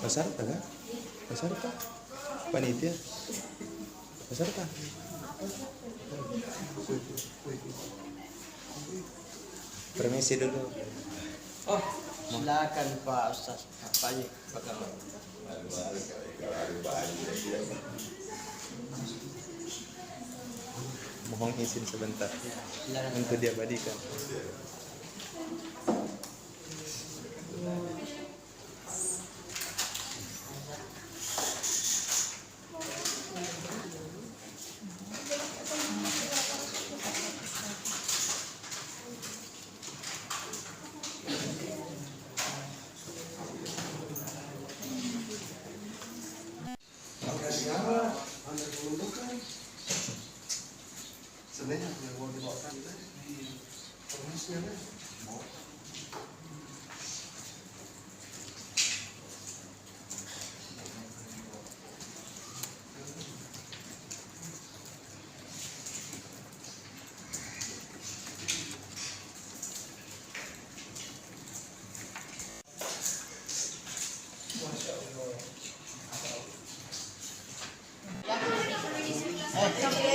Peserta kan? Peserta. Panitia. Peserta. Permisi dulu. Oh, silakan Pak Ustaz. Pak Haji, Mohon izin sebentar silakan. untuk diabadikan. Sebenarnya yang mau dibawakan tadi informasinya mau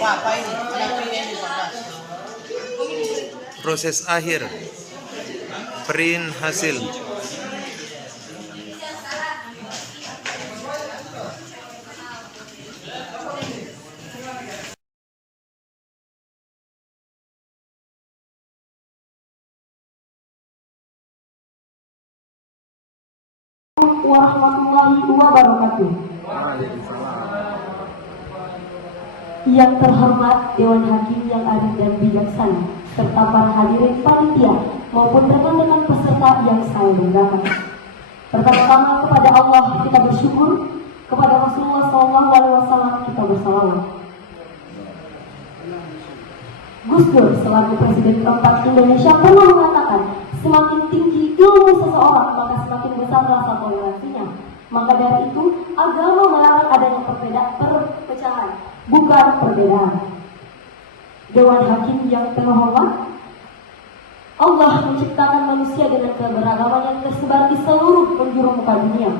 Pak ini, ini Pak. Proses akhir print hasil. Warahmatullahi wabarakatuh. Yang terhormat Dewan Hakim yang adil dan bijaksana, serta para hadirin panitia maupun rekan-rekan peserta yang saya banggakan. Pertama-tama kepada Allah kita bersyukur, kepada Rasulullah SAW kita bersalawat. Gus Dur selaku Presiden keempat Indonesia pernah mengatakan, semakin tinggi ilmu seseorang maka semakin besar rasa toleransinya. Maka dari itu agama melarang adanya perpecahan, bukan perbedaan. Dewan Hakim yang terhormat, Allah menciptakan manusia dengan keberagaman yang tersebar di seluruh penjuru muka dunia.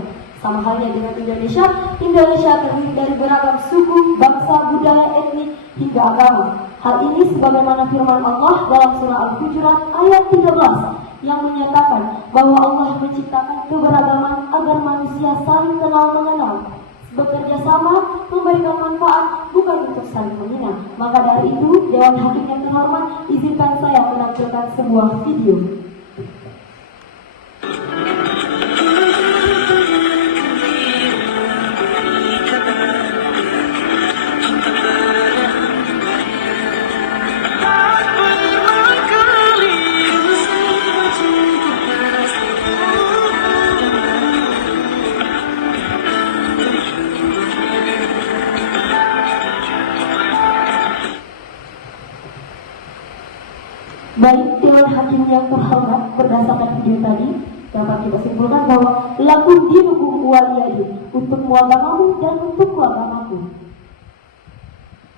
Sama halnya dengan Indonesia, Indonesia terdiri dari beragam suku, bangsa, budaya, etnik, hingga agama. Hal ini sebagaimana firman Allah dalam surah Al-Hujurat ayat 13 yang menyatakan bahwa Allah menciptakan keberagaman agar manusia saling kenal mengenal, bekerja sama, memberikan manfaat, bukan untuk saling menghina. Maka dari itu, Dewan Hakim yang terhormat, izinkan saya menampilkan sebuah video. Baik, Dewan Hakim yang terhormat, berdasarkan video tadi dapat kita simpulkan bahwa lakum dinukum waliyadin, untuk agamamu dan untuk agamaku.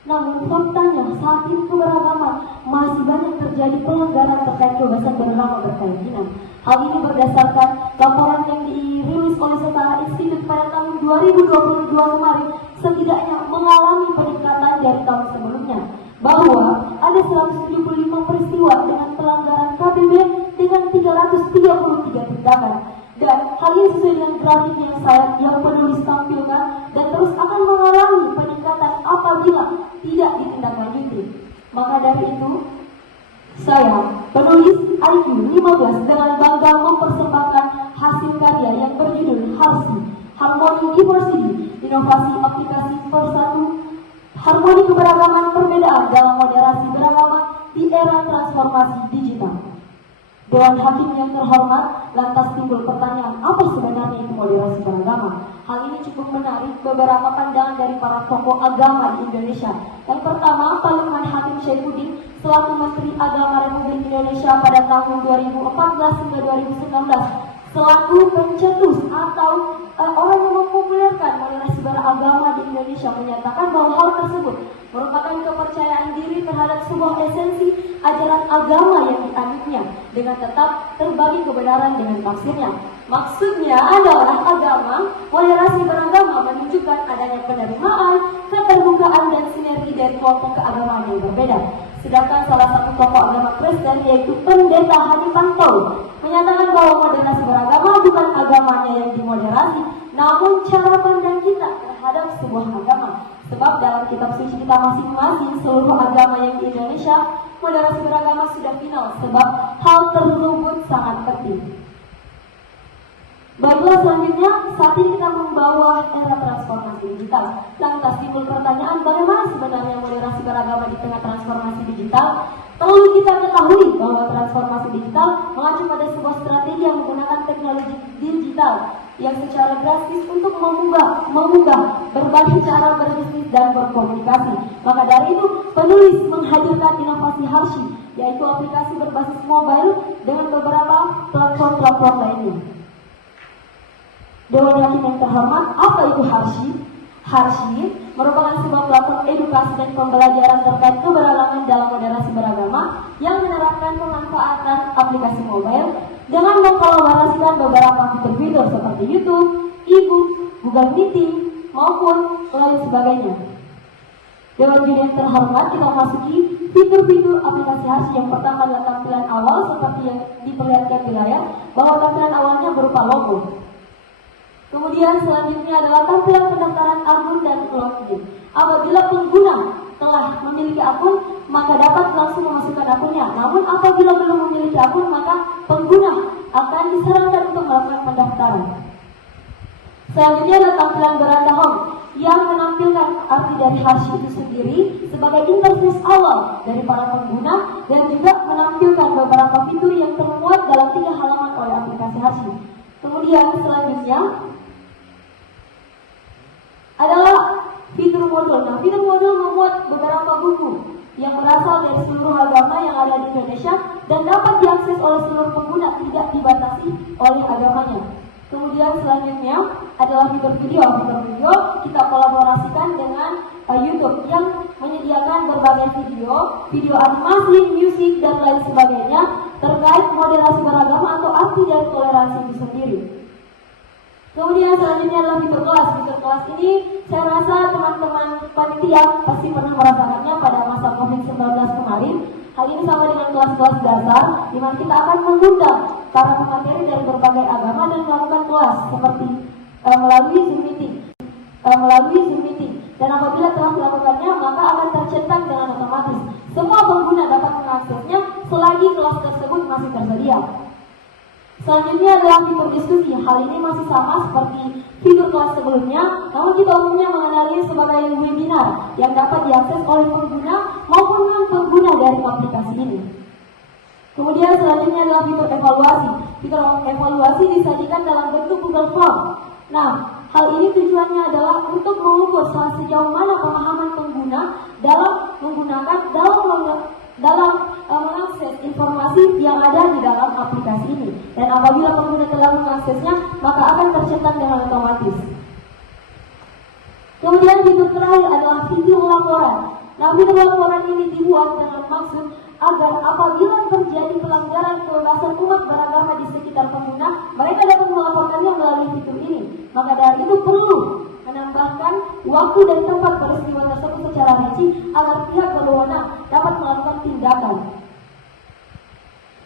Namun faktanya saat ini keberagaman masih banyak terjadi pelanggaran terkait kebebasan beragama berkeyakinan. Hal ini berdasarkan laporan yang dirilis oleh Setara Institut pada tahun 2022 kemarin, setidaknya mengalami peningkatan dari tahun sebelumnya, bahwa ada 175 peristiwa dengan pelanggaran KBB dengan 333 tindakan. Dan hal ini sesuai dengan grafik yang penulis tampilkan, dan terus akan mengalami peningkatan apabila tidak ditindaklanjuti. Maka dari itu, saya, penulis IQ 15, dengan bangga mempersembahkan hasil karya yang berjudul HARSI, Harmoni Diversity, Inovasi Aplikasi Persatu, Harmoni Keberagaman Perbedaan dalam Moderasi Beragama di Era Transformasi Digital. Dewan Hakim yang terhormat, lantas timbul pertanyaan, apa sebenarnya itu moderasi beragama? Hal ini cukup menarik beberapa pandangan dari para tokoh agama di Indonesia. Yang pertama, Pak Lukman Hakim Syaifuddin selaku Menteri Agama Republik Indonesia pada tahun 2014 hingga 2019 selaku pencetus atau orang yang mempopulerkan moderasi beragama di Indonesia menyatakan bahwa hal tersebut merupakan kepercayaan diri terhadap sebuah esensi ajaran agama yang dianutnya dengan tetap terbagi kebenaran dengan tafsirnya. Maksudnya adalah moderasi beragama menunjukkan adanya penerimaan, keterbukaan dan sinergi dari kelompok keagamaan yang berbeda. Sedangkan salah satu tokoh agama Kristen yaitu Pendeta Hadi Pantau menyatakan bahwa moderasi beragama bukan agamanya yang dimoderasi, namun cara pandang kita terhadap sebuah agama. Sebab dalam kitab suci kita masing-masing seluruh agama yang di Indonesia, moderasi beragama sudah final sebab hal tersebut sangat penting. Baiklah, selanjutnya saat ini kita membawa era transformasi digital. Lantas timbul pertanyaan, bagaimana sebenarnya moderasi beragama di tengah transformasi digital? Perlu kita ketahui bahwa transformasi digital mengacu pada sebuah strategi yang menggunakan teknologi digital yang secara drastis untuk mengubah berbagai cara berbisnis dan berkomunikasi. Maka dari itu, penulis menghadirkan inovasi Harsy, yaitu aplikasi berbasis mobile dengan beberapa platform lainnya. Dewan Hakim yang terhormat, apa itu Harsy? Harsy merupakan sebuah platform edukasi dan pembelajaran terkait keberagaman dalam moderasi beragama yang menerapkan pemanfaatan aplikasi mobile dengan mengkolaborasikan beberapa fitur-fitur seperti YouTube, e-book, Google Meeting, maupun lain sebagainya. Dewan Juri yang terhormat, kita masuki fitur-fitur aplikasi Harsy. Yang pertama adalah tampilan awal seperti yang diperlihatkan di layar, bahwa tampilan awalnya berupa logo. Kemudian selanjutnya adalah tampilan pendaftaran akun dan login. Apabila pengguna telah memiliki akun, maka dapat langsung memasukkan akunnya. Namun apabila belum memiliki akun, maka pengguna akan disarankan untuk melakukan pendaftaran. Selanjutnya adalah tampilan beranda home yang menampilkan arti dari Harsy itu sendiri sebagai interface awal dari para pengguna dan juga menampilkan beberapa fitur yang termuat dalam 3 halaman oleh aplikasi Harsy. Kemudian selanjutnya adalah fitur modul. Nah, fitur modul memuat beberapa buku yang berasal dari seluruh agama yang ada di Indonesia dan dapat diakses oleh seluruh pengguna, tidak dibatasi oleh agamanya. Kemudian selanjutnya adalah fitur video. Fitur video kita kolaborasikan dengan YouTube yang menyediakan berbagai video animasi, musik dan lain sebagainya terkait moderasi beragama atau arti dari toleransi itu sendiri. Kemudian selanjutnya adalah fitur kelas. Fitur kelas ini saya rasa teman-teman panitia pasti pernah merasakannya pada masa COVID-19 kemarin. Hal ini sama dengan kelas-kelas dasar, di mana kita akan mengundang para pemateri dari berbagai agama dan melakukan kelas seperti melalui Zoom meeting. Dan apabila telah melakukannya, maka akan tercetak dengan otomatis. Semua pengguna dapat mengaksesnya selagi kelas tersebut masih tersedia. Selanjutnya adalah fitur diskusi. Hal ini masih sama seperti fitur kelas sebelumnya, namun kita umumnya mengenalinya sebagai webinar yang dapat diakses oleh pengguna maupun non-pengguna dari aplikasi ini. Kemudian selanjutnya adalah fitur evaluasi. Fitur evaluasi disajikan dalam bentuk Google Form. Nah, hal ini tujuannya adalah untuk mengukur sejauh mana pemahaman pengguna dalam mengakses informasi yang ada di dalam aplikasi ini. Dan apabila pengguna telah mengaksesnya, maka akan tercetak dengan otomatis. Kemudian fitur terakhir adalah fitur laporan. Nah, fitur laporan ini dibuat dengan maksud agar apabila terjadi pelanggaran kebebasan umat beragama di sekitar pengguna, mereka dapat melaporkannya melalui fitur ini. Maka dari itu perlu menambahkan waktu dan tempat peristiwa tersebut secara rinci agar pihak berwenang dapat melakukan tindakan.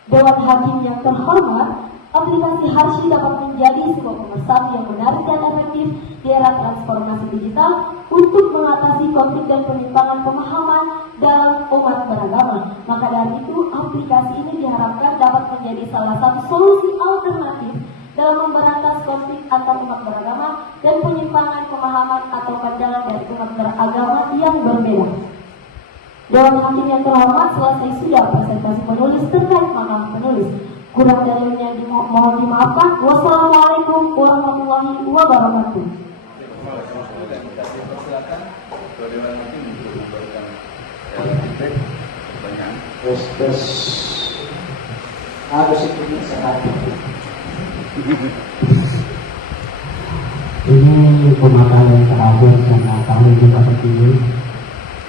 Dewan Hakim yang terhormat, aplikasi Harsy dapat menjadi sebuah pemersatu yang menarik dan efektif di era transformasi digital untuk mengatasi konflik dan penyimpangan pemahaman dalam umat beragama. Maka dari itu, aplikasi ini diharapkan dapat menjadi salah satu solusi alternatif dalam memberantas konflik antar umat beragama dan penyimpangan pemahaman atau pandangan dari umat beragama yang berbeda. Dewan Hakim yang terhormat, selesai sudah presentasi penulis terkait makalah penulis. Kurang dalilnya mohon dimaafkan. Wassalamualaikum warahmatullahi wabarakatuh. Silakan Dewan Hakim untuk memberikan pertanyaan. Terus ada sedikit sangat Ini pemakan yang terakhir karena kami juga terpilih.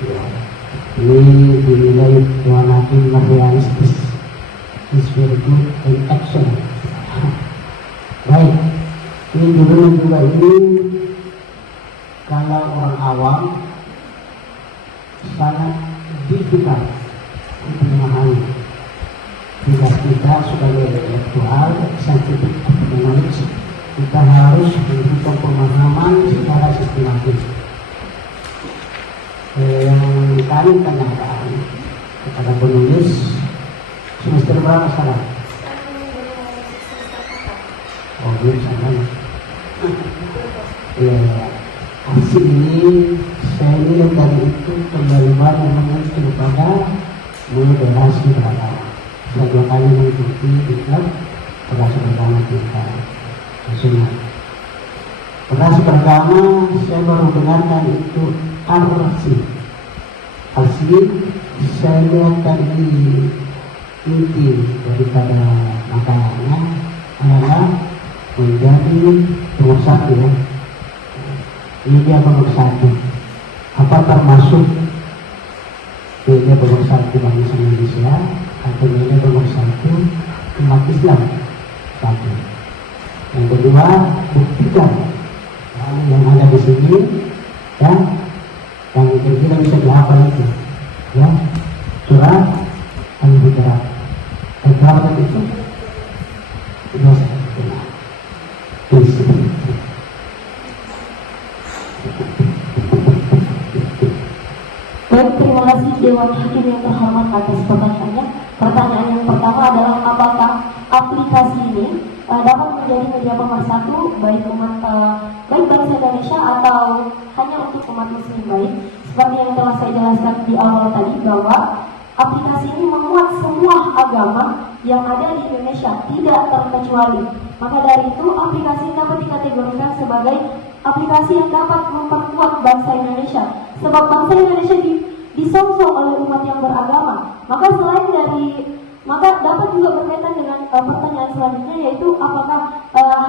Ya. Ini dinilai Tuhan Hakim realistis, is very good in action. Baik, ini dulu juga ini kalau orang awam sangat difficult untuk memahami. Jika kita sebagai intelektual, sensitif knowledge, kita harus membutuhkan pemahaman secara sistematis. Yang kami tanyakan kepada penulis, semester berapa sekarang? Oh, belum sampai. Ya, hasil ini saya lihat dari itu kembali baru mengacu pada moderasi beragama. Saya 2 kali mengikuti iklan moderasi beragama kita. Maksudnya, moderasi beragama saya baru dengarkan itu arsi. Saya lihat tadi inti daripada makanannya adalah menjadi nomor 1 ya. Media nomor 1. Apa termasuk media nomor 1 bangsa Indonesia atau media nomor 1 umat Islam? 1. Yang kedua, buktikan yang ada di sini ya, yang kira-kira bisa dihafal itu ya, surat Al-Hujurat. Berapa itu? Biasa. Baik, terima kasih Dewan Hakim yang terhormat atas pertanyaannya. Pertanyaan yang pertama adalah apakah aplikasi ini dapat menjadi media pemersatu baik baik bangsa Indonesia atau hanya untuk umat muslim baik? Seperti yang telah saya jelaskan di awal tadi bahwa aplikasi ini memuat semua agama yang ada di Indonesia, tidak terkecuali. Maka dari itu aplikasi ini dapat dikategorikan sebagai aplikasi yang dapat memperkuat bangsa Indonesia. Sebab bangsa Indonesia disongsong oleh umat yang beragama. Maka selain dari, maka dapat juga berkaitan dengan pertanyaan selanjutnya, yaitu apakah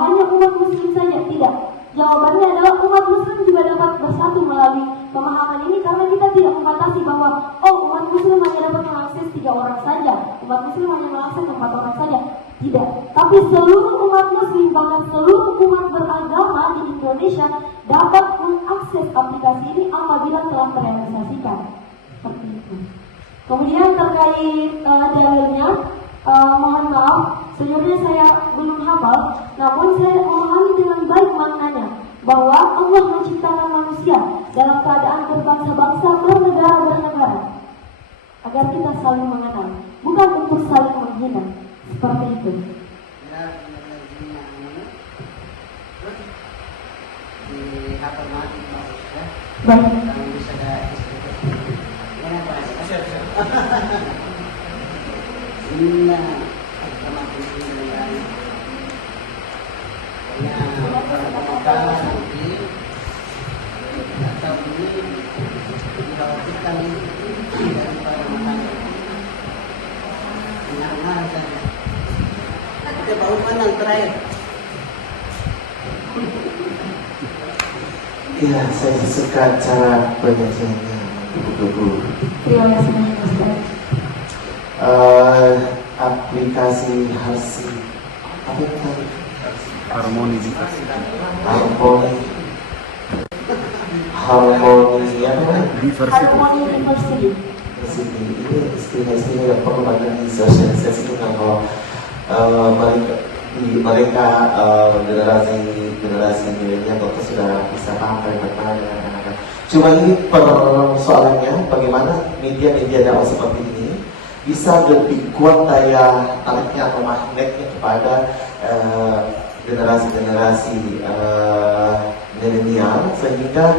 hanya umat muslim saja? Tidak. Jawabannya adalah umat muslim juga dapat bersatu melalui pemahaman ini, karena kita tidak membatasi bahwa umat muslim hanya dapat mengakses 3 orang saja, umat muslim hanya mengakses 4 orang saja. Tidak. Tapi seluruh umat muslim, bahkan seluruh umat beragama di Indonesia dapat mengakses aplikasi ini apabila telah terrealisasikan. Seperti itu. Kemudian terkait dalilnya, mohon maaf, sejujurnya saya belum hafal, namun saya memahami dengan baik maknanya bahwa Allah menciptakan manusia dalam keadaan berbangsa-bangsa, bernegara-bernegara, agar kita saling mengenal, bukan untuk saling menghina. Seperti itu. Baik. Baru mana yang terakhir? Iya, saya suka cara penyajiannya, buku-buku. Terima kasih, Ustaz. Aplikasi Harsi, apa itu tadi? Harmoni apa? diversity. Harmoni University. Ini istilah-istilah yang perlu banyak disosialisasi itu kalau mereka generasi milenial dokter sudah bisa paham bagaimana dengan anak-anak. Cuma ini persoalannya bagaimana media-media dakwah seperti ini bisa lebih kuat daya tariknya atau magnetnya kepada generasi-generasi milenial, sehingga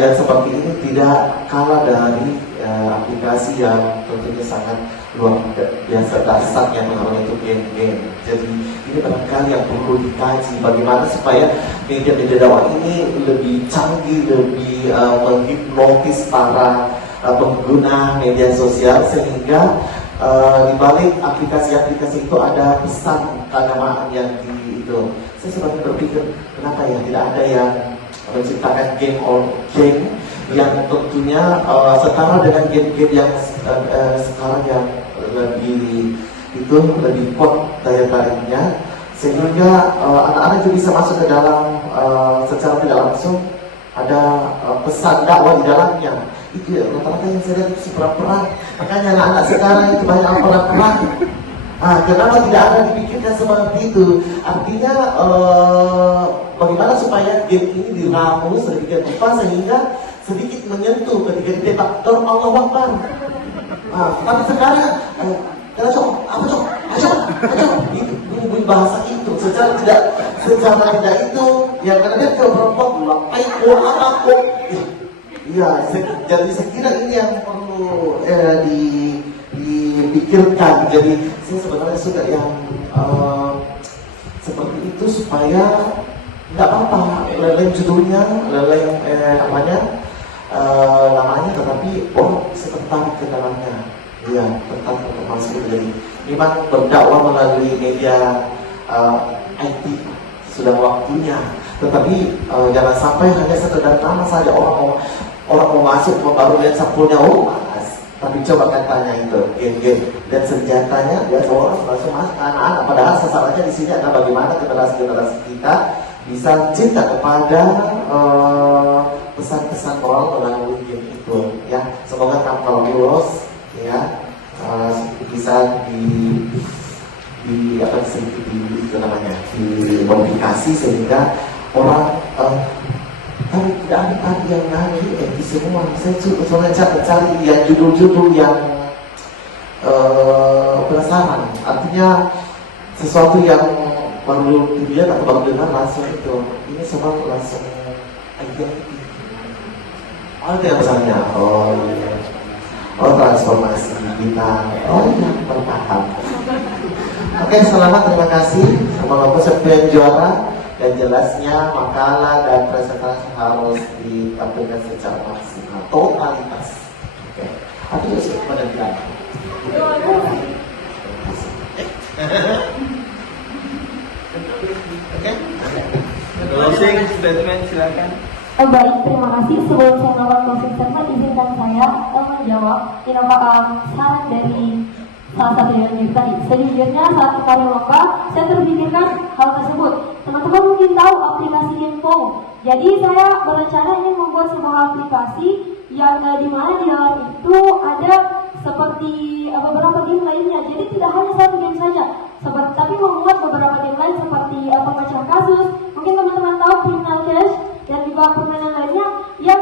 yang seperti ini tidak kalah dari aplikasi yang tentunya sangat luar biasa dasarnya pengaruhnya itu game-game. Jadi ini barangkali yang perlu dikaji bagaimana supaya media-media dakwah ini lebih canggih, lebih menghipnotis para pengguna media sosial, sehingga di balik aplikasi-aplikasi itu ada pesan keagamaan yang gitu. Saya sempat berpikir kenapa ya tidak ada yang menciptakan game yang tentunya setara dengan game-game yang sekarang yang lebih kuat daya tariknya, sehingga anak-anak juga bisa masuk ke dalam secara tidak langsung ada pesan dakwah di dalamnya. Itu ya, rata-rata yang saya lihat itu perang. Makanya anak-anak sekarang itu banyak perang. Kenapa tidak ada dipikirkan seperti itu? Artinya bagaimana supaya game ini diramu sedemikian rupa sehingga sedikit menyentuh ketika ditembak Allahu Akbar. Tapi sekarang itu bunyi bahasa itu secara tidak itu yang kadang-kadang ke perempuan apa iya, jadi saya kira ini yang perlu dipikirkan. Jadi saya sebenarnya suka yang seperti itu supaya nggak apa-apa lain judulnya, lain namanya, tetapi tertarik ke dalamnya. Iya, tertarik untuk masuk. Jadi memang berdakwah melalui media IT sudah waktunya. Tetapi jangan sampai hanya sekedar nama saja orang mau masuk baru lihat sampulnya mas. Tapi coba kan tanya itu game dan senjatanya biasa orang langsung masuk anak-anak. Padahal sasarannya di sini adalah bagaimana generasi kita bisa cinta kepada pesan-pesan moral melalui game itu. Ya, semoga kalau lulus ya bisa dimodifikasi sehingga orang tapi tidak ada yang nari di semua. Saya cuma cari yang judul-judul yang penasaran. Artinya sesuatu yang baru dilihat atau baru dengar langsung itu. Ini semua langsung identity. Ada yang misalnya transformasi kita. Baru paham. Oke, selamat, terima kasih. Semoga sesuai juara dan jelasnya makalah dan presentasi harus ditampilkan secara maksimal, totalitas. Oke, aku juga pada bilang. Oke, Closing statement silakan. Baik, terima kasih. Sebelum saya melakukan closing statement, izinkan saya menjawab saran dari salah satu dari tadi. Sejujurnya saat kemarin lomba, saya terpikirkan hal tersebut. Teman-teman mungkin tahu aplikasi Info. Jadi saya berencana ingin membuat sebuah aplikasi yang di mana di dalam itu ada seperti beberapa game lainnya. Jadi tidak hanya satu game saja, tapi membuat beberapa game lain seperti pemecah kasus. Mungkin teman-teman tahu Criminal Cash dan juga permainan lainnya yang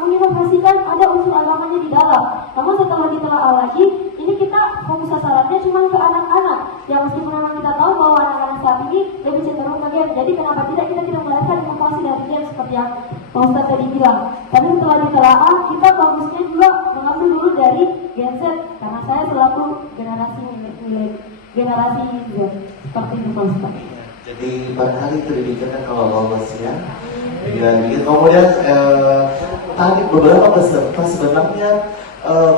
menginovasikan ada unsur agamanya di dalam. Namun setelah ditelaah lagi, ini kita fokus sasarannya cuma ke anak-anak. Yang meskipun memang kita tahu bahwa anak-anak saat ini lebih cenderung ke game. Jadi kenapa tidak kita melihatkan inovasi dari game seperti yang Pak Ustadz tadi bilang. Tapi setelah ditelaah, kita bagusnya juga mengambil dulu dari Gen Z, karena saya selaku generasi Z seperti itu Pak Ustadz. Jadi barangkali itu dipikirkan kalau lolos ya. Kemudian tadi beberapa peserta sebenarnya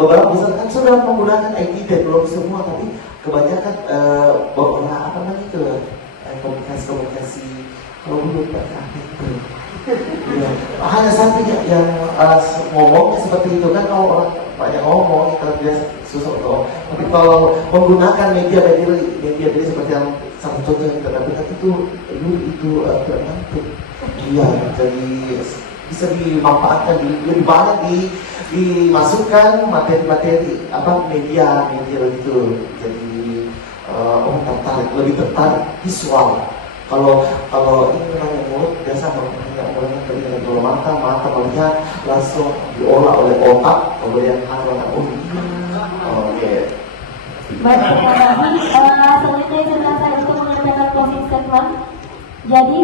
beberapa peserta kan sudah menggunakan IT dan belum semua, tapi kebanyakan komunikasi kalau belum pakai itu. Ya, hanya satu yang ngomongnya seperti itu kan, kalau orang banyak ngomong kita biasa susah toh. Tapi kalau menggunakan media seperti yang satu contoh yang kita dapatkan itu terbantu. Iya, jadi bisa dimanfaatkan lebih banyak dimasukkan materi media begitu. Jadi lebih tertarik visual. Kalau ini namanya mulut biasa mulanya dari bola mata melihat langsung diolah oleh otak, kemudian Oke. Baik, terima kasih. Selanjutnya izinkan saya untuk menyampaikan closing statement. Jadi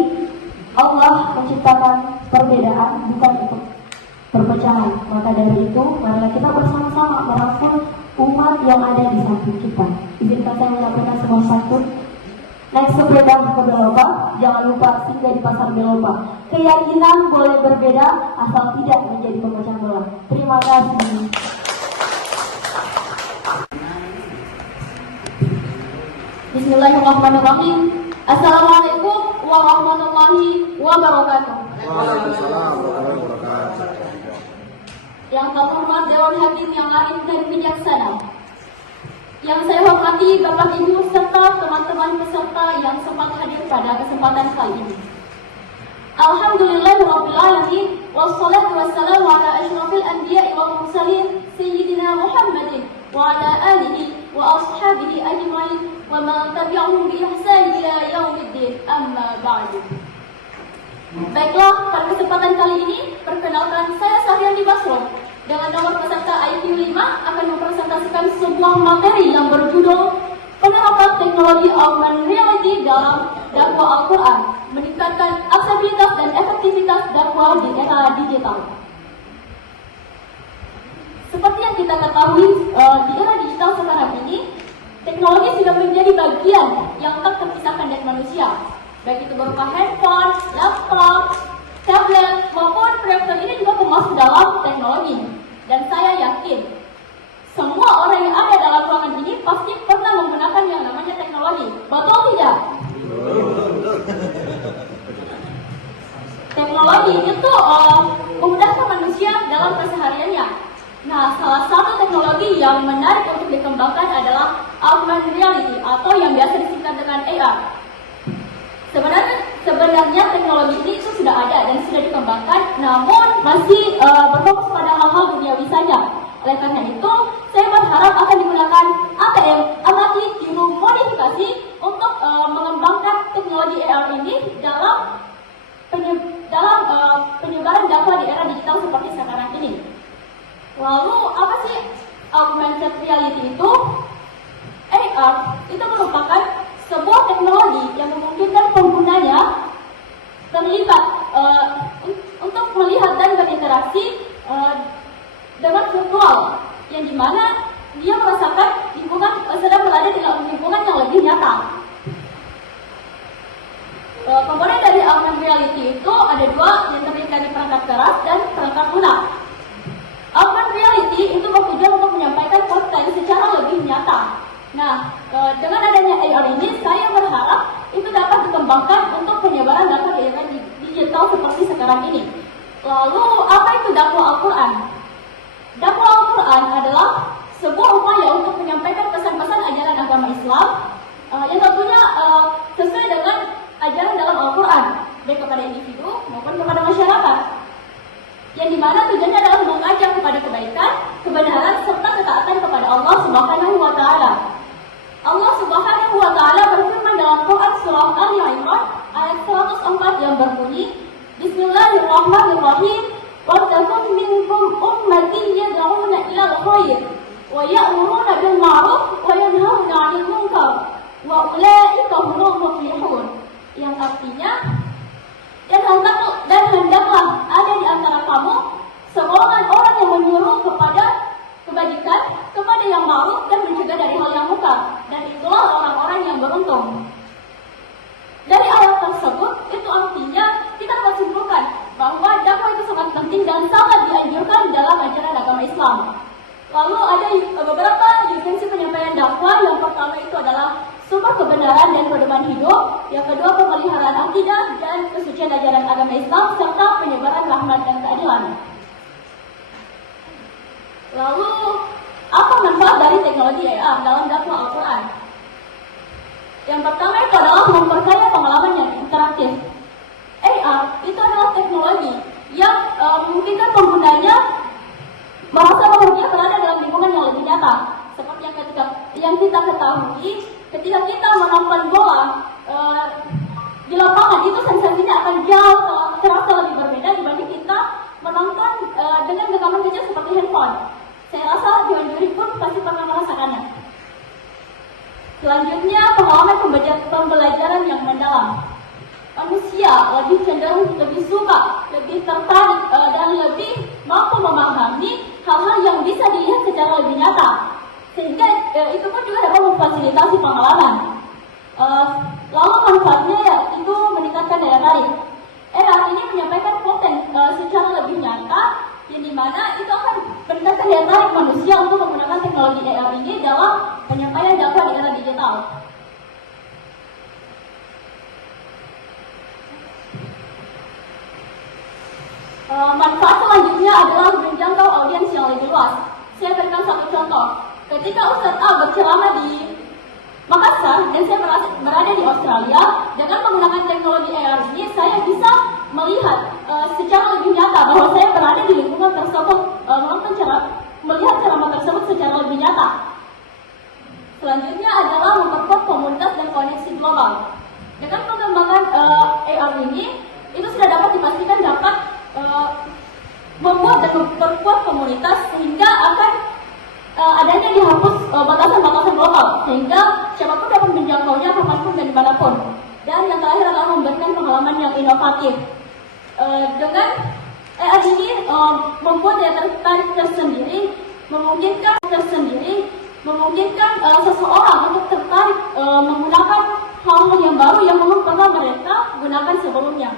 Allah menciptakan perbedaan bukan untuk perpecahan. Maka dari itu, marilah kita bersama-sama merangkul umat yang ada di samping kita. Izinkan saya menyampaikan sebuah santun. Naik sepeda ke Belopa, jangan lupa singgah di pasar Belopa. Keyakinan boleh berbeda asal tidak menjadi pemecah belah. Terima kasih. Bismillahirrahmanirrahim. Assalamualaikum warahmatullahi wabarakatuh. Waalaikumsalam warahmatullahi wabarakatuh. Yang terhormat Dewan Hakim yang arif dan bijaksana, yang saya hormati Bapak Ibu serta teman-teman peserta yang sempat hadir pada kesempatan kali ini. Alhamdulillahirabbil alamin wassalatu wassalamu ala asyrafil anbiya'i wal mursalin sayyidina Muhammadin wa ala alihi wa ashabihi ajmain wa man tabi'ahum bi ihsan ila yaumiddin, amma ba'du. Baiklah, pada kesempatan kali ini perkenalkan saya Sahriandi Basro dengan nomor peserta IQ 5 akan mempresentasikan sebuah materi yang berjudul penerapan teknologi augmented reality dalam dakwah Al-Quran, meningkatkan aksesibilitas dan efektivitas dakwah di era digital. Seperti yang kita ketahui, di era digital sekarang ini, teknologi sudah menjadi bagian yang tak terpisahkan dari manusia, baik itu berupa handphone, laptop, tablet, maupun proyektor ini juga termasuk dalam teknologi. Dan saya yakin semua orang yang ada dalam ruangan ini pasti pernah menggunakan yang namanya teknologi. Betul tidak? Teknologi itu memudahkan manusia dalam kesehariannya. Nah, salah satu teknologi yang menarik untuk dikembangkan adalah augmented reality atau yang biasa disingkat dengan AR. Sebenarnya teknologi ini itu sudah ada dan sudah dikembangkan, namun masih berfokus pada hal-hal duniawi saja. Oleh karena itu, saya berharap akan digunakan ATM, Amati Tiru Modifikasi, untuk mengembangkan teknologi AR ini dalam penyebaran dakwah di era digital seperti sekarang ini. Lalu, apa sih augmented reality itu? AR itu merupakan sebuah teknologi yang memungkinkan penggunanya terlibat untuk melihat dan berinteraksi dengan virtual, yang dimana dia merasakan lingkungan sedang berada di lingkungan yang lebih nyata. Komponen dari augmented reality itu ada dua, yang terdiri dari perangkat keras dan perangkat lunak. Augmented reality itu bertujuan untuk menyampaikan konten secara lebih nyata. Nah, dengan adanya AR ini, saya berharap itu dapat dikembangkan untuk penyebaran dakwah di era digital seperti sekarang ini. Lalu, apa itu dakwah Al-Quran? Dakwah Al-Quran adalah sebuah upaya untuk menyampaikan pesan-pesan ajaran agama Islam yang tentunya sesuai dengan ajaran dalam Al-Quran, baik kepada individu maupun kepada masyarakat. Yang dimana tujuannya adalah mengajak kepada kebaikan, kebenaran, serta ketaatan kepada Allah Subhanahu wa Ta'ala. Allah Subhanahu wa Ta'ala berfirman dalam Quran surah Al-Imran ayat 104 yang berbunyi, Bismillahirrahmanirrahim, وَلْتَكُنْ مِنْكُمْ أُمَّةٌ يَدْعُونَ إِلَى الْخَيْرِ وَيَأْمُرُونَ بِالْمَعْرُوفِ وَيَنْهَوْنَ عَنِ الْمُنكَرِ وَأُولَئِكَ هُمُ الْمُفْلِحُونَ. Yang artinya, dan hendaklah ada di antara kamu segolongan orang yang menyuruh kepada kebajikan, kepada yang ma'ruf dan mencegah dari hal yang munkar, dan itulah orang-orang yang beruntung. Dari ayat tersebut, itu artinya kita dapat simpulkan bahwa dakwah itu sangat penting dan sangat dianjurkan dalam ajaran agama Islam. Lalu ada beberapa dimensi penyampaian dakwah. Yang pertama itu adalah sumber kebenaran dan pedoman hidup. Yang kedua, pemeliharaan akidah dan kesucian ajaran agama Islam, serta penyebaran rahmat dan keadilan. Lalu, apa manfaat dari teknologi AR dalam dakwah Al-Quran? Yang pertama itu adalah memperkaya pengalaman yang interaktif. AR itu adalah teknologi yang memungkinkan penggunanya merasa bahwa dia berada dalam lingkungan yang lebih nyata. Seperti yang kita ketahui, ketika kita menonton bola di lapangan, itu sensasinya akan jauh terasa lebih berbeda dibanding kita menonton dengan rekaman kecil seperti handphone. Saya rasa Johan pun pasti pernah merasakannya. Selanjutnya, pengalaman pembelajaran yang mendalam. Manusia lebih cenderung, lebih suka, lebih tertarik dan lebih mampu memahami hal-hal yang bisa dilihat secara lebih nyata. Sehingga itu pun juga dapat memfasilitasi pengalaman. Lalu manfaatnya itu meningkatkan daya tarik. AR ini menyampaikan konten secara lebih nyata, yang dimana itu akan meningkatkan daya tarik manusia untuk menggunakan teknologi AR ini dalam penyampaian dakwah di era digital. Manfaat selanjutnya adalah menjangkau audiens yang lebih luas. Saya berikan satu contoh. Ketika Ustadz A berceramah di Makassar dan saya berada di Australia, dengan menggunakan teknologi AR ini saya bisa melihat secara lebih nyata bahwa saya berada di lingkungan tersebut, melihat ceramah tersebut secara lebih nyata. Selanjutnya adalah memperkuat komunitas dan koneksi global. Dengan pengembangan AR ini, itu sudah dapat dipastikan dapat membuat dan memperkuat komunitas sehingga akan adanya dihapus batasan-batasan global sehingga siapapun dapat menjangkaunya kapanpun dan dimanapun. Dan yang terakhir adalah memberikan pengalaman yang inovatif. Dengan AR ini membuat daya tarik tersendiri, memungkinkan seseorang untuk tertarik menggunakan hal-hal yang baru yang belum pernah mereka gunakan sebelumnya.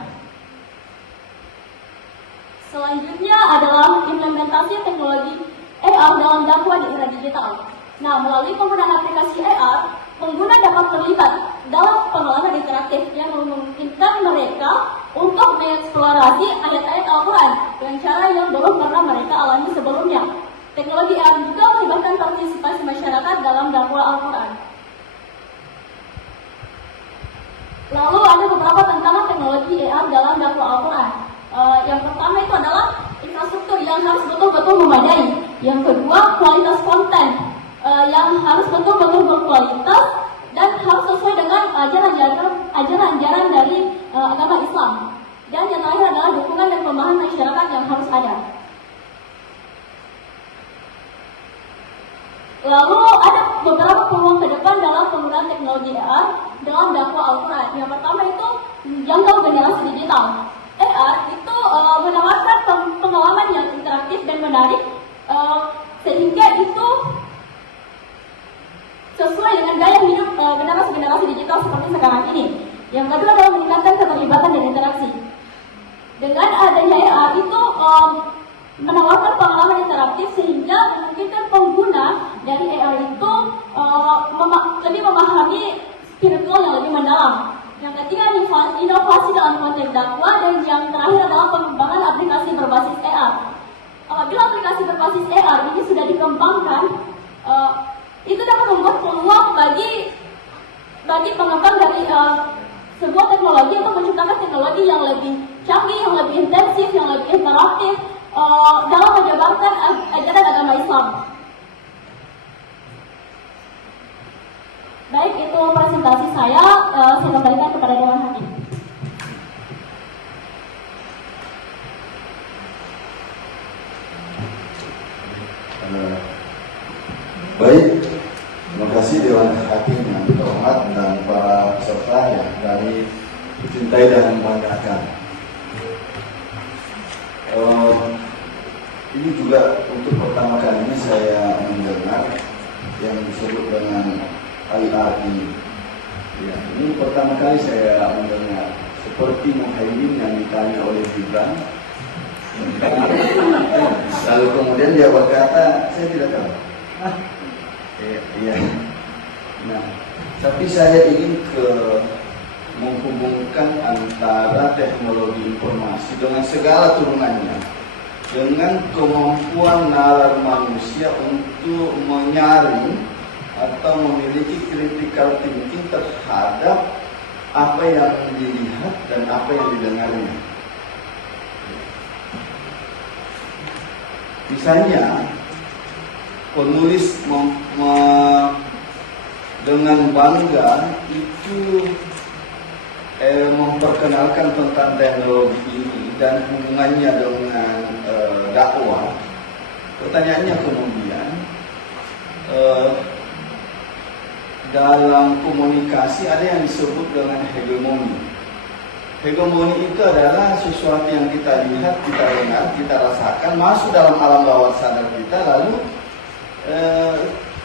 Selanjutnya adalah implementasi teknologi AR dalam dakwah di era digital. Nah, melalui penggunaan aplikasi AR, pengguna dapat terlibat dalam pengalaman interaktif yang memungkinkan mereka untuk mengeksplorasi ayat-ayat Al-Quran dengan cara yang belum pernah mereka alami sebelumnya. Teknologi AR juga melibatkan partisipasi masyarakat dalam dakwah Al-Quran. Lalu ada beberapa tantangan teknologi AR dalam dakwah Al-Quran. Yang pertama itu adalah infrastruktur yang harus betul-betul memadai. Yang kedua, kualitas konten yang harus betul-betul berkualitas dan harus sesuai dengan ajaran-ajaran dari agama Islam. Dan yang terakhir adalah dukungan dan pemahaman masyarakat yang harus ada. Lalu ada beberapa peluang ke depan dalam penggunaan teknologi AR dalam dakwah Al-Quran. Yang pertama itu jangkau generasi digital. AR itu menawarkan pengalaman yang interaktif dan menarik sehingga itu sesuai dengan gaya hidup generasi digital seperti sekarang ini. Yang kedua adalah meningkatkan keterlibatan dan interaksi. Dengan adanya AR itu menawarkan pengalaman interaktif sehingga memungkinkan pengguna dari AR itu lebih memahami spiritual yang lebih mendalam. Yang ketiga, inovasi dalam konten dakwah, dan yang terakhir adalah pengembangan aplikasi berbasis AR. Apabila aplikasi berbasis AR ini sudah dikembangkan, itu dapat membuat peluang bagi pengembang dari sebuah teknologi untuk menciptakan teknologi yang lebih canggih, yang lebih intensif, yang lebih interaktif dalam menyebarkan ajaran agama Islam. Baik, itu presentasi saya kembalikan kepada Dewan Hakim. Baik, terima kasih Dewan Hakim yang terhormat dan para peserta yang kami cintai dan banggakan. Ini juga untuk pertama kalinya saya mendengar yang disebut dengan IR ini. Ya, ini pertama kali saya mendengar. Seperti Muhaimin yang ditanya oleh Gibran. Lalu kemudian dia berkata, saya tidak tahu. Iya. Nah, tapi saya ingin menghubungkan antara teknologi informasi dengan segala turunannya, dengan kemampuan nalar manusia untuk menyaring atau memiliki critical thinking terhadap apa yang dilihat dan apa yang didengarnya. Misalnya, penulis dengan bangga itu memperkenalkan tentang teknologi ini dan hubungannya dengan dakwah. Pertanyaannya kemudian, dalam komunikasi ada yang disebut dengan hegemoni. Hegemoni itu adalah sesuatu yang kita lihat, kita dengar, kita rasakan, masuk dalam alam bawah sadar kita, lalu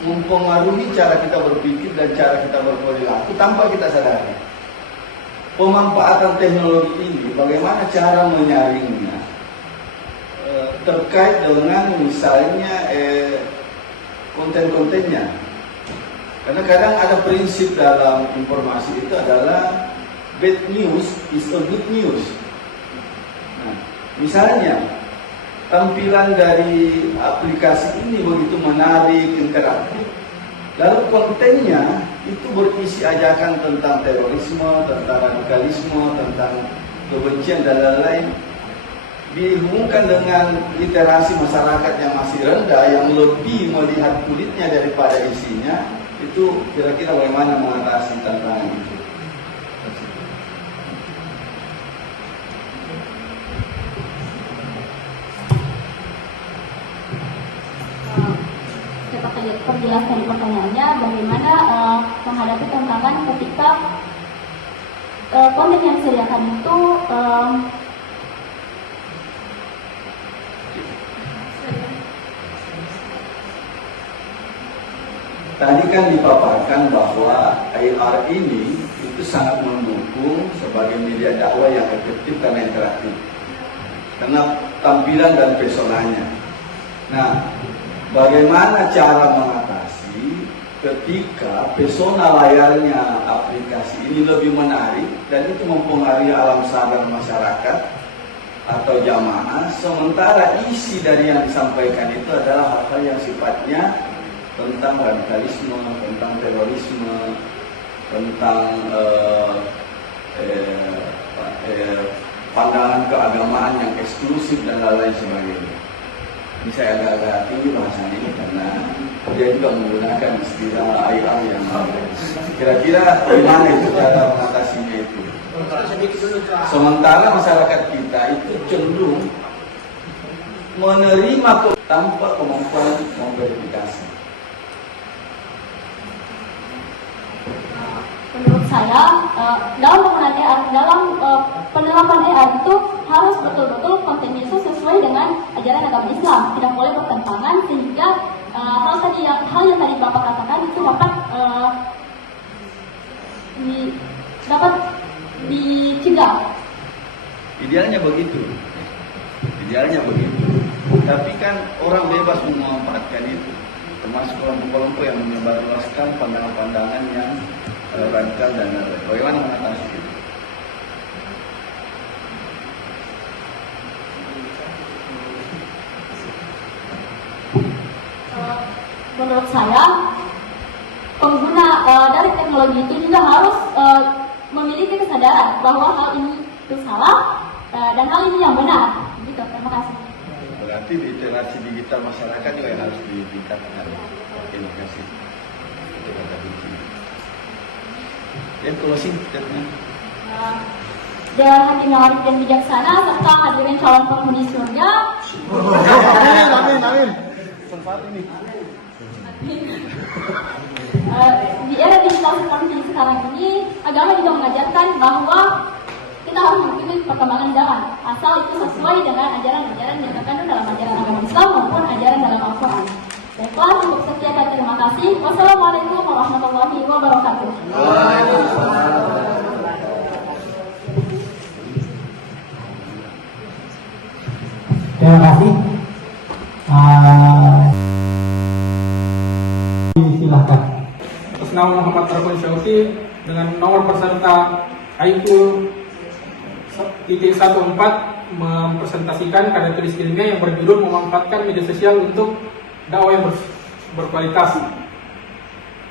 mempengaruhi cara kita berpikir dan cara kita berperilaku tanpa kita sadari. Pemanfaatan teknologi ini, bagaimana cara menyaringnya, terkait dengan misalnya konten-kontennya. Karena kadang ada prinsip dalam informasi itu adalah bad news is a good news. Nah, Misalnya, tampilan dari aplikasi ini begitu menarik, interaktif. Lalu kontennya itu berisi ajakan tentang terorisme, tentang radikalisme, tentang kebencian dan lain-lain. Dihubungkan dengan literasi masyarakat yang masih rendah, yang lebih melihat kulitnya daripada isinya, itu kira-kira bagaimana mengatasi tantangan itu? Perjelas dari pertanyaannya, bagaimana menghadapi tantangan ketika konten yang disediakan itu Tadi kan dipaparkan bahwa IR ini itu sangat mendukung sebagai media dakwah yang efektif dan interaktif karena tampilan dan personanya. Nah, bagaimana cara mengatasi ketika persona layarnya aplikasi ini lebih menarik dan itu mempengaruhi alam sadar masyarakat atau jamaah, sementara isi dari yang disampaikan itu adalah hal-hal yang sifatnya tentang radikalisme, tentang terorisme, tentang pandangan keagamaan yang eksklusif dan lain-lain sebagainya. Ini saya agak-agak tinggi bahasanya ini karena dia juga menggunakan istilah IR yang kira-kira bagaimana itu cara mengatasinya itu. Sementara masyarakat kita itu cenderung menerima tanpa kemampuan memverifikasi. menurut saya dalam penggunaan AR, dalam penerapan AR itu harus betul-betul kontennya itu sesuai dengan ajaran agama Islam, tidak boleh bertentangan sehingga hal yang tadi Bapak katakan itu dapat dicegah. Idealnya begitu. Tapi kan orang bebas memanfaatkan itu, termasuk kelompok-kelompok yang menyebarluaskan pandangan-pandangan yang radikal dan lain-lain. Bagaimana mengatasi itu? Menurut saya, pengguna dari teknologi itu juga harus memiliki kesadaran bahwa hal ini itu salah dan hal ini yang benar. Gitu. Terima kasih. Berarti literasi digital masyarakat juga yang harus ditingkatkan. Terima kasih. Itu kata kunci. Dan closing statement. Dengan hati nurani dan bijaksana serta hadirin calon penghuni surga. Amin. Di era digital seperti sekarang ini, agama juga mengajarkan bahwa kita harus mengikuti perkembangan zaman, asal itu sesuai dengan ajaran-ajaran yang terkandung dalam ajaran agama Islam maupun ajaran dalam Al-Quran. Baiklah, untuk sekian dan terima kasih. Wassalamualaikum warahmatullahi wabarakatuh. Terima kasih. Silahkan. Atas nama Muhammad Tarkun Syauti dengan nomor peserta IQ 14 mempresentasikan karya tulis ilmiah yang berjudul memanfaatkan media sosial untuk dakwah yang berkualitas.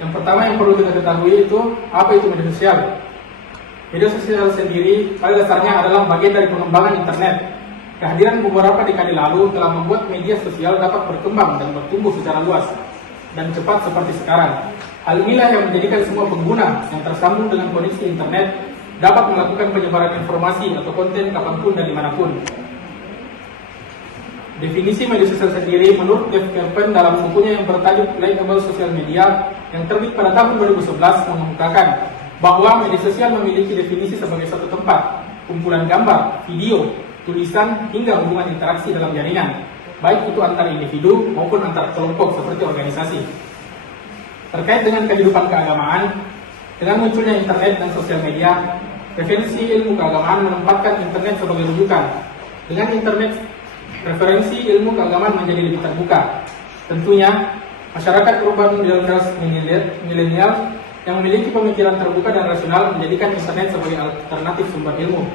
Yang pertama yang perlu kita ketahui itu apa itu media sosial. Media sosial sendiri pada dasarnya adalah bagian dari pengembangan internet. Kehadiran beberapa dekade lalu telah membuat media sosial dapat berkembang dan bertumbuh secara luas dan cepat seperti sekarang. Hal inilah yang menjadikan semua pengguna yang tersambung dengan koneksi internet dapat melakukan penyebaran informasi atau konten kapanpun dan dimanapun. Definisi media sosial sendiri menurut Dave Kerpen dalam bukunya yang bertajuk Likeable Social Media yang terbit pada tahun 2011 mengemukakan bahwa media sosial memiliki definisi sebagai suatu tempat, kumpulan gambar, video, tulisan, hingga hubungan interaksi dalam jaringan, baik itu antar individu maupun antar kelompok seperti organisasi. Terkait dengan kehidupan keagamaan, dengan munculnya internet dan sosial media, referensi ilmu keagamaan menempatkan internet sebagai rujukan. Dengan internet, referensi ilmu keagamaan menjadi lebih terbuka. Tentunya, masyarakat urban milenial yang memiliki pemikiran terbuka dan rasional menjadikan internet sebagai alternatif sumber ilmu.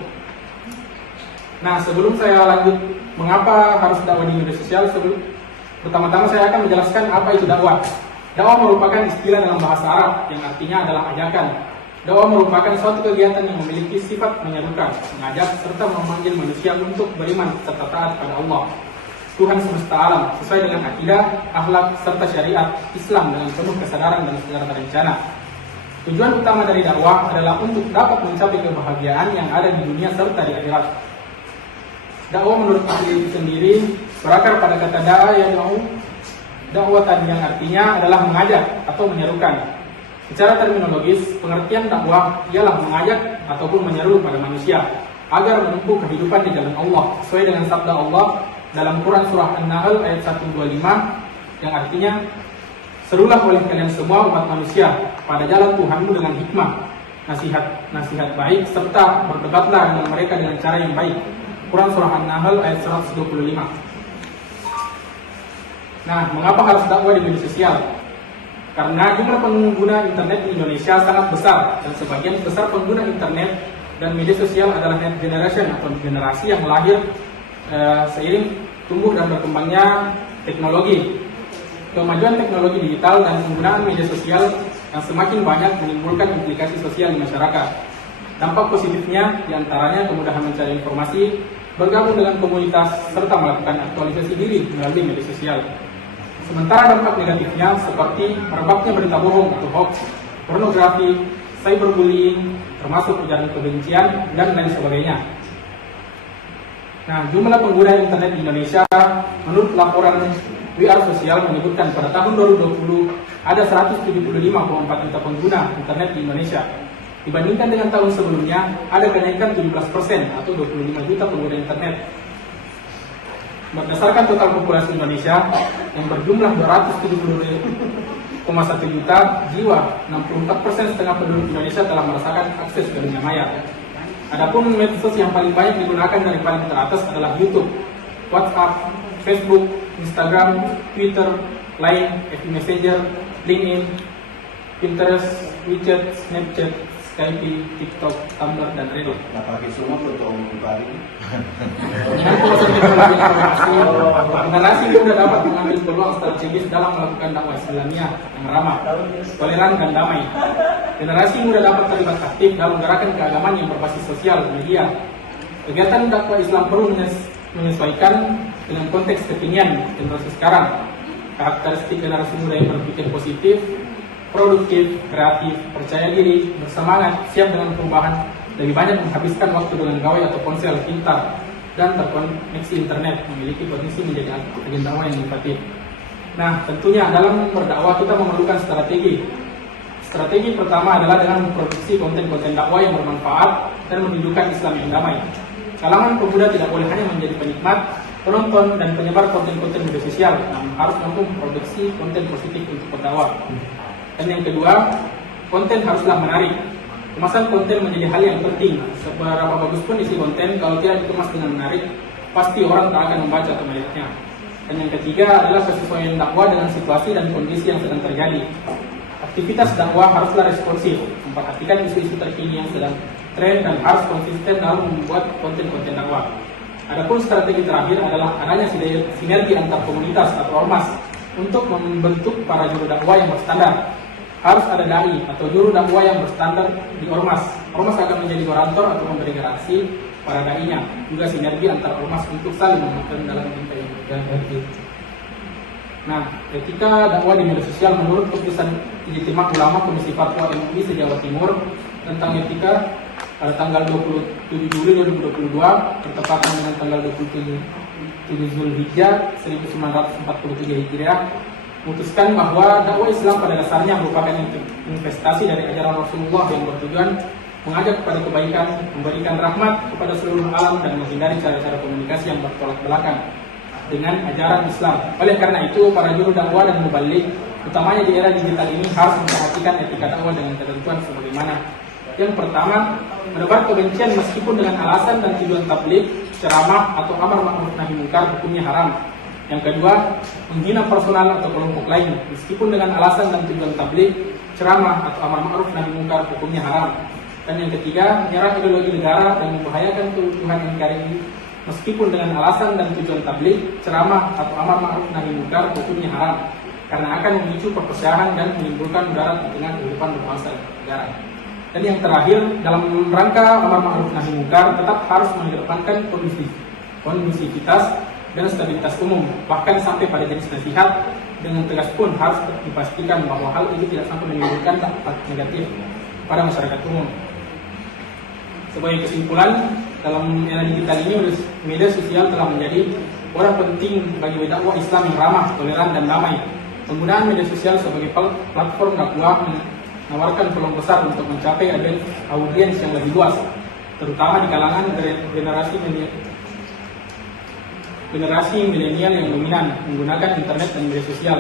Nah, sebelum saya lanjut mengapa harus dakwah di media sosial, pertama-tama saya akan menjelaskan apa itu dakwah. Dakwah merupakan istilah dalam bahasa Arab yang artinya adalah ajakan. Dakwah merupakan suatu kegiatan yang memiliki sifat menyerukan, mengajak, serta memanggil manusia untuk beriman serta taat pada Allah, Tuhan semesta alam, sesuai dengan akidah, akhlak, serta syariat Islam dengan penuh kesadaran dan segala terencana. Tujuan utama dari dakwah adalah untuk dapat mencapai kebahagiaan yang ada di dunia serta di akhirat. Dakwah menurut ahli itu sendiri berakar pada kata dakwah tadi yang artinya adalah mengajak atau menyerukan. Secara terminologis, pengertian dakwah ialah mengajak ataupun menyeru pada manusia agar menempuh kehidupan di jalan Allah sesuai dengan sabda Allah dalam Quran surah An-Nahl ayat 125 yang artinya, serulah oleh kalian semua umat manusia pada jalan Tuhanmu dengan hikmah, nasihat baik, serta berdebatlah dengan mereka dengan cara yang baik. Quran surah An-Nahl ayat 125. Nah, mengapa harus dakwah di media sosial? Karena jumlah pengguna internet di Indonesia sangat besar, dan sebagian besar pengguna internet dan media sosial adalah net generation atau generasi yang lahir seiring tumbuh dan berkembangnya teknologi. Kemajuan teknologi digital dan penggunaan media sosial yang semakin banyak menimbulkan implikasi sosial di masyarakat. Dampak positifnya diantaranya kemudahan mencari informasi, bergabung dengan komunitas, serta melakukan aktualisasi diri melalui media sosial. Sementara dampak negatifnya seperti merebaknya berita bohong atau hoax, pornografi, cyberbullying, termasuk ujaran kebencian, dan lain sebagainya. Nah, jumlah pengguna internet di Indonesia menurut laporan We Are Social menyebutkan pada tahun 2020 ada 175,4 juta pengguna internet di Indonesia. Dibandingkan dengan tahun sebelumnya, ada kenaikan 17% atau 25 juta pengguna internet. Berdasarkan total populasi Indonesia yang berjumlah 270,1 juta jiwa, 64% setengah penduduk Indonesia telah merasakan akses ke dunia maya. Adapun medsos yang paling banyak digunakan dari paling teratas adalah YouTube, WhatsApp, Facebook, Instagram, Twitter, Line, FB Messenger, LinkedIn, Pinterest, WeChat, Snapchat, Skype, TikTok, Tumblr, dan Reddit. Nah, pakai semua foto Bali. Generasi muda dapat mengambil peluang strategis dalam melakukan dakwah Islamiyah yang ramah, toleran, dan damai. Generasi muda dapat terlibat aktif dalam gerakan keagamaan yang berbasis sosial media. Kegiatan dakwah Islam perlu menyesuaikan dengan konteks kekinian generasi sekarang. Karakteristik generasi muda yang berpikir positif, produktif, kreatif, percaya diri, bersemangat, siap dengan perubahan, lebih banyak menghabiskan waktu dengan gawai atau ponsel pintar, dan terkoneksi internet, memiliki potensi menjadi agen dakwah yang inovatif. Nah, tentunya dalam berdakwah kita memerlukan strategi. Strategi pertama adalah dengan memproduksi konten-konten dakwah yang bermanfaat dan menunjukkan Islam yang damai. Kalangan pemuda tidak boleh hanya menjadi penikmat, penonton, dan penyebar konten-konten media sosial, namun harus mampu memproduksi konten positif untuk berdakwah. Dan yang kedua, konten haruslah menarik. Kemasan konten menjadi hal yang penting. Seberapa bagus pun isi konten, kalau tidak dikemas dengan menarik, pasti orang tak akan membaca atau melihatnya. Dan yang ketiga adalah kesesuaian dakwah dengan situasi dan kondisi yang sedang terjadi. Aktivitas dakwah haruslah responsif, memperhatikan isu-isu terkini yang sedang tren, dan harus konsisten dalam membuat konten-konten dakwah. Adapun strategi terakhir adalah adanya sinergi antar komunitas atau ormas untuk membentuk para juru dakwah yang berstandar. Harus ada dai atau juru dakwah yang berstandar di ormas. Ormas akan menjadi garantor atau memberi garansi para dai-nya. Juga sinergi antar ormas untuk saling menguatkan dalam integrasi. Nah, ketika dakwah di media sosial menurut keputusan Ijtima Ulama Komisi Fatwa MUI se-Jawa Timur tentang etika pada tanggal 27 Juli 2022 bertepatan dengan tanggal 27 Zulhijjah 1943 Hijriah, memutuskan bahwa dakwah Islam pada dasarnya merupakan investasi dari ajaran Rasulullah yang bertujuan mengajak kepada kebaikan, memberikan rahmat kepada seluruh alam, dan menghindari cara-cara komunikasi yang bertolak belakang dengan ajaran Islam. Oleh karena itu, para juru dakwah dan mubalik, utamanya di era digital ini, harus memperhatikan etika dakwah dengan ketentuan sebagaimana. Yang pertama, menebar kebencian meskipun dengan alasan dan tujuan tabligh, ceramah, atau amar ma'ruf nahi munkar, hukumnya haram. Yang kedua, menghina personal atau kelompok lain meskipun dengan alasan dan tujuan tabligh, ceramah, atau amar ma'ruf nahi munkar, hukumnya haram. Dan yang ketiga, menyerang ideologi negara dan membahayakan keutuhan NKRI meskipun dengan alasan dan tujuan tabligh, ceramah atau amar ma'ruf nahi munkar hukumnya haram karena akan memicu perpecahan dan menimbulkan mudarat di tengah kehidupan berbangsa dan negara. Dan yang terakhir, dalam rangka amar ma'ruf nahi munkar tetap harus mengedepankan kondusivitas dan stabilitas umum, bahkan sampai pada jenis nasihat. Dengan tegas pun harus dipastikan bahwa hal ini tidak sampai menimbulkan dampak negatif pada masyarakat umum. Sebagai kesimpulan, dalam era digital ini media sosial telah menjadi orang penting bagi dakwah Islam yang ramah, toleran, dan damai. Penggunaan media sosial sebagai platform dakwah menawarkan peluang besar untuk mencapai audiens yang lebih luas, terutama di kalangan generasi milenial yang dominan menggunakan internet dan media sosial.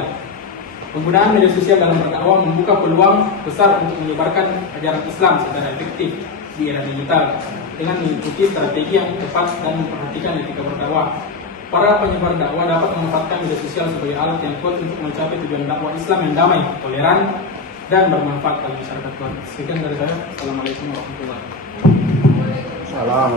Penggunaan media sosial dalam berdakwah membuka peluang besar untuk menyebarkan ajaran Islam secara efektif di era digital dengan mengikuti strategi yang tepat dan memperhatikan etika berdakwah. Para penyebar dakwah dapat memanfaatkan media sosial sebagai alat yang kuat untuk mencapai tujuan dakwah Islam yang damai, toleran, dan bermanfaat bagi masyarakat luas. Sekian dari saya. Assalamualaikum warahmatullahi wabarakatuh. Salam.